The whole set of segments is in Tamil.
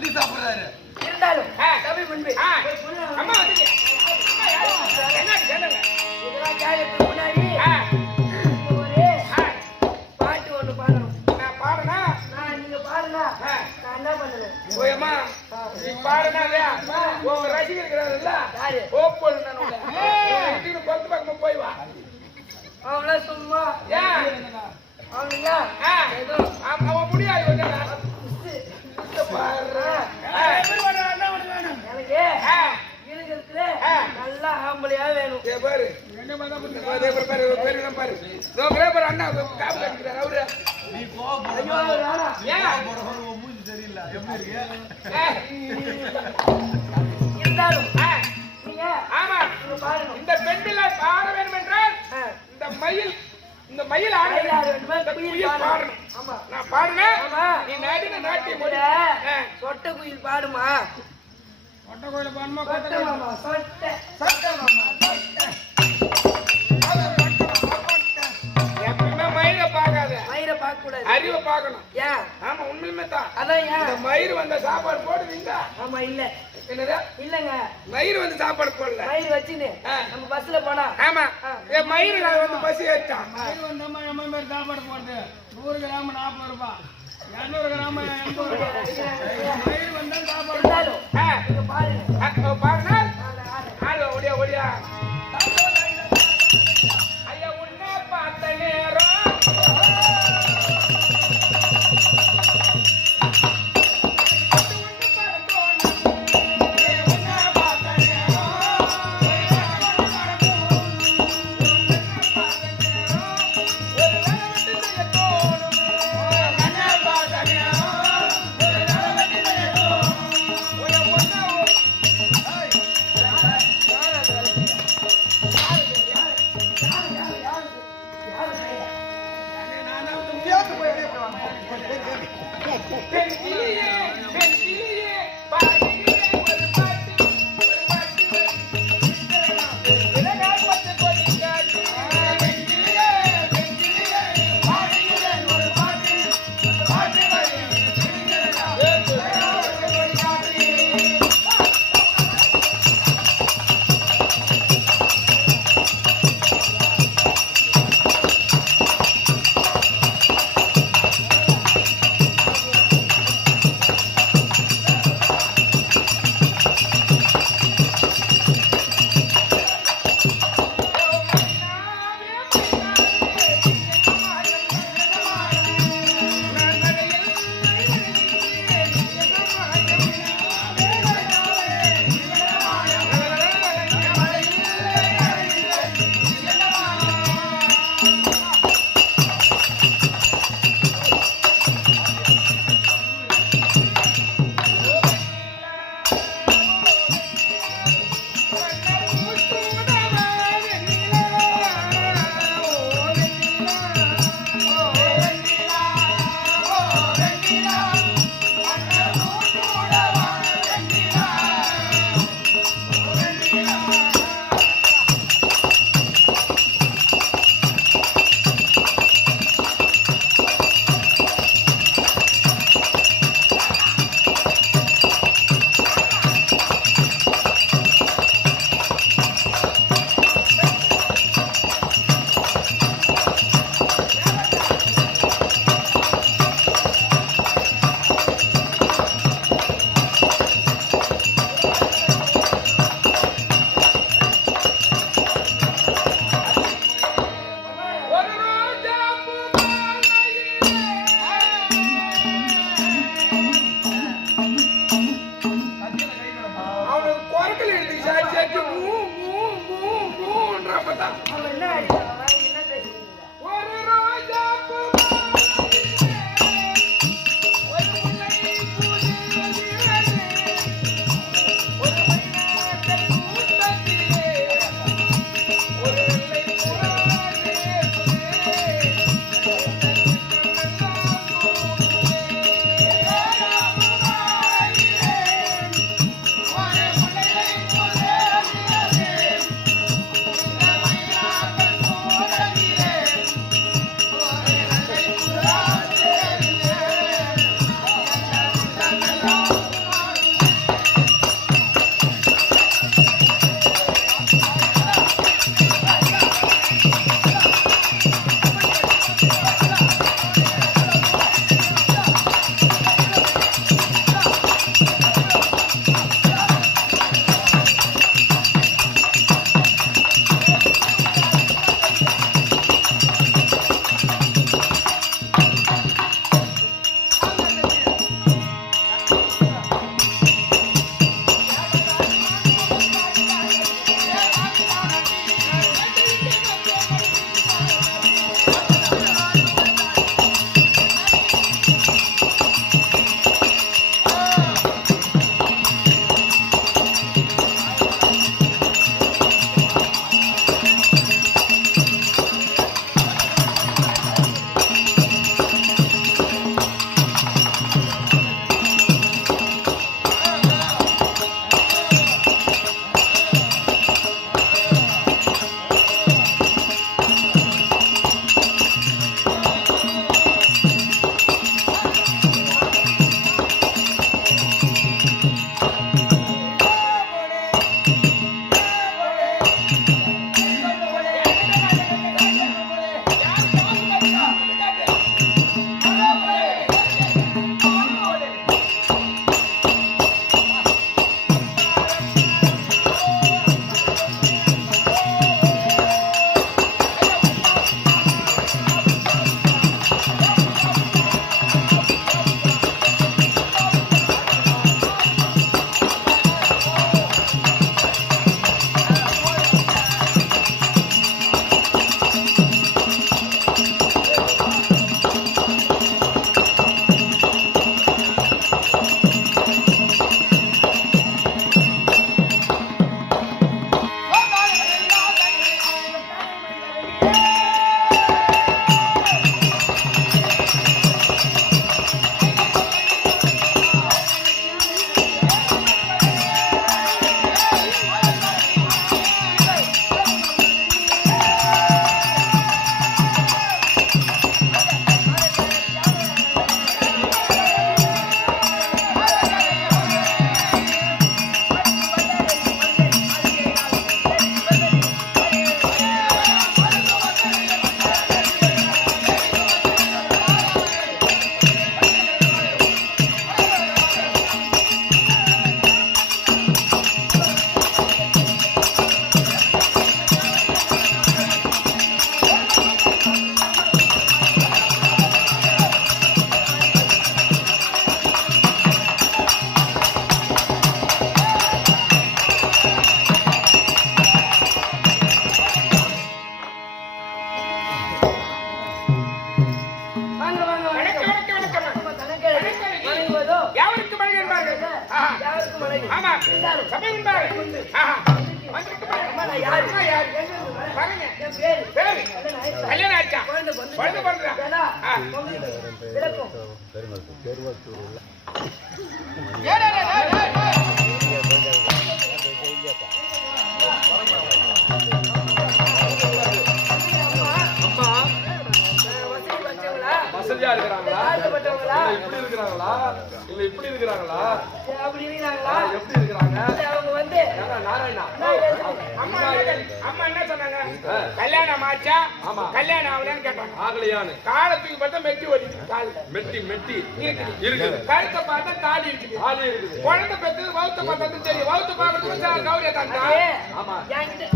தண்ணி சாப்பிட்றாரு தெரியல எப்படி இருக்கு இந்த பெண்ணில ஆட வேண்டும் என்றால் இந்த மயில் இந்த மயில் ஆட பாடணும் நான் பாடுனேன் நீ நாடின நாட்டி சொட்ட குயில் பாடுமா சொட்ட கோயில் பாடுமா சொட்ட மாமா சொட்ட சொட்ட மாமா அறிவை பார்க்கணும். ஏன் ஆமா உண்மையுமே தான். அதான் ஏன் மயிர் வந்த சாப்பாடு போடுவீங்க ஆமா இல்ல. என்னது? இல்லங்க. மயிர் வந்து சாப்பாடு போடல. மயிர் வச்சுன்னு நம்ம பஸ்ல போனா. ஆமா. ஏ மயிர் வந்து பஸ் ஏறிட்டான் மயிர் வந்த மாதிரி சாப்பாடு போடுது நூறு கிராம் நாற்பது ரூபாய் இரநூறு கிராம எண்பது ரூபாய் மயிர் வந்தா சாப்பாடு பாருங்க. பாருங்க. Amém. 他们那 வசதியா இருக்கிறாங்களா இப்படி இருக்கிறாங்களா? இல்ல இப்படி இருக்கிறாங்களா? எப்படி இருக்கிறாங்க? அம்மா என்ன அம்மா என்ன சொன்னாங்க. கல்யாணம் ஆச்சா? ஆமா. கல்யாணம் ஆகலையான்னு கேட்டாங்க. ஆகலையான்னு. காலத்துக்கு பார்த்தா மெட்டி ஒலிக்குது கால் மெட்டி மெட்டி. இருக்குது. இருக்குது. கழுத்தை பார்த்தா தாடி இருக்குது. குழந்தை பெற்றது வவுத்த பார்த்தா தெரியும். வவுத்த பார்க்கறதுக்கு சார் கௌரியா ஆமா. என்கிட்ட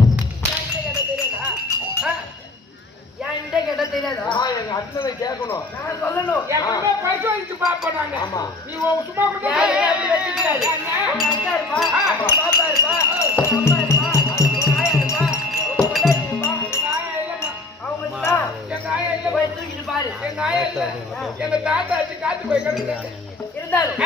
தெரியாதா? என்கிட்ட கேட்டா தெரியாதா? எங்க அண்ணனை கேட்கணும் நான் சொல்லணும் என் கூட பரிசோதிச்சு பார்ப்போம் நாங்க ஆமா. நீ உன் சும்மா கூட அப்படி வச்சிருக்காரு? உங்க அக்கா இருப்பா, பாப்பா அம்மா தூக்கிட்டு பாரு. எங்க ஆயா இல்ல எங்க தாத்தா காத்து போய் கிடக்கு இருந்தாலும்